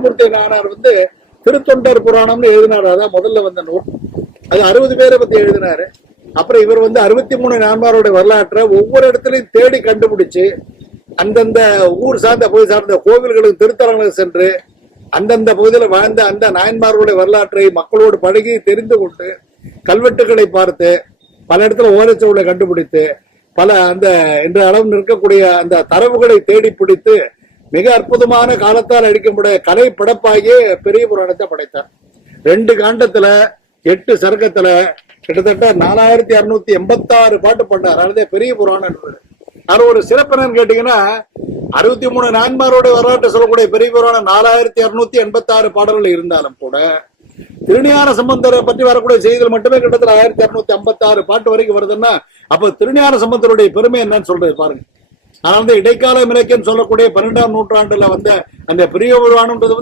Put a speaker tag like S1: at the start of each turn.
S1: சுந்தரமூர்த்தி நானார் வந்து திருத்தொண்டர் புராணம்னு எழுதினார். அதான் முதல்ல வந்த நூல். அது அறுபது பேரை பத்தி எழுதினாரு. அப்புறம் இவர் வந்து அறுபத்தி மூணு நான்மாரோட வரலாற்றை ஒவ்வொரு இடத்துலையும் தேடி கண்டுபிடிச்சு அந்தந்த ஊர் சார்ந்த பகுதி சார்ந்த கோவில்களுக்கு திருத்தலங்களுக்கு சென்று அந்தந்த பகுதியில் வாழ்ந்த அந்த நாயன்மார்களுடைய வரலாற்றை மக்களோடு பழகி தெரிந்து கொண்டு கல்வெட்டுகளை பார்த்து பல இடத்துல ஓலைச்சுவலை கண்டுபிடித்து பல அந்த இன்ற அளவு நிற்கக்கூடிய அந்த தரவுகளை தேடி பிடித்து மிக அற்புதமான காலத்தால் அடிக்கப்பட கலை படைப்பாகிய பெரிய புராணத்தை படைத்தார். ரெண்டு காண்டத்துல எட்டு சர்க்கத்துல கிட்டத்தட்ட நாலாயிரத்தி அறுநூத்தி எண்பத்தாறு பாட்டு பண்ணார் அதுதான் பெரிய புராணம் என்பது அது ஒரு சிறப்பு என்னன்னு கேட்டீங்கன்னா அறுபத்தி மூணு நான்மாரோட வரலாற்று சொல்லக்கூடிய பெரிய புராணம் நாலாயிரத்தி அறுநூத்தி எண்பத்தாறு பாடல்கள் இருந்தாலும் கூட திருநியார சம்பந்தரை பற்றி வரக்கூடிய செய்திகள் மட்டுமே கிட்டத்தட்ட ஆயிரத்தி அறுநூத்தி ஐம்பத்தாறு பாட்டு வரைக்கும் வருதுன்னா அப்ப திருஞான சம்பந்தருடைய பெருமை என்னன்னு சொல்றது பாருங்க. ஆனா வந்து இடைக்கால இலக்கியம் சொல்லக்கூடிய பன்னெண்டாம் நூற்றாண்டுல வந்த அந்த பெரிய வந்து